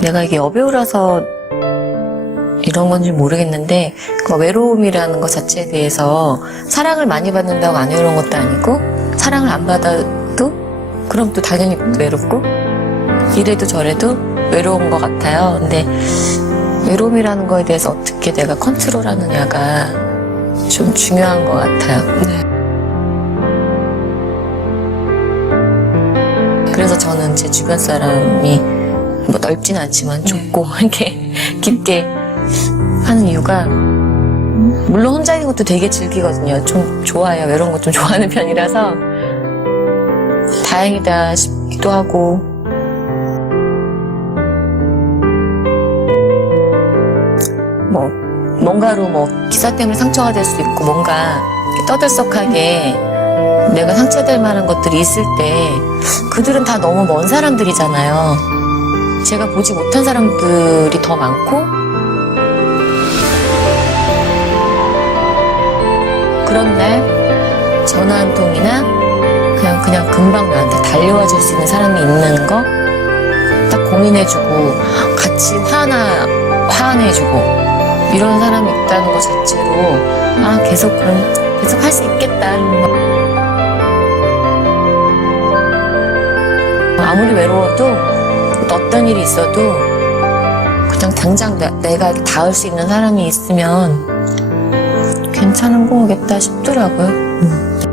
내가 이게 여배우라서 이런 건지 모르겠는데 그 외로움이라는 것 자체에 대해서 사랑을 많이 받는다고 안 외로운 것도 아니고 사랑을 안 받아도 그럼 또 당연히 외롭고 이래도 저래도 외로운 것 같아요. 근데 외로움이라는 거에 대해서 어떻게 내가 컨트롤하느냐가 좀 중요한 것 같아요. 네. 그래서 저는 제 주변 사람이 뭐 넓진 않지만 좁고 이렇게 깊게 하는 이유가 물론 혼자 있는 것도 되게 즐기거든요. 좀 좋아해요. 외로운 거좀 좋아하는 편이라서 다행이다 싶기도 하고 뭐 뭔가로 뭐 기사 때문에 상처가 될 수 있고 뭔가 떠들썩하게 내가 상처될 만한 것들이 있을 때 그들은 다 너무 먼 사람들이잖아요. 제가 보지 못한 사람들이 더 많고 그런 날 전화 한 통이나 그냥 그냥 금방 나한테 달려와 줄 수 있는 사람이 있는 거 딱 고민해주고 같이 화나 화내주고 이런 사람이 있다는 것 자체로 아 계속 그럼 계속 할 수 있겠다. 아무리 외로워도 어떤 일이 있어도 그냥 당장 내, 이렇게 닿을 수 있는 사람이 있으면 괜찮은 거겠다 싶더라고요. 음.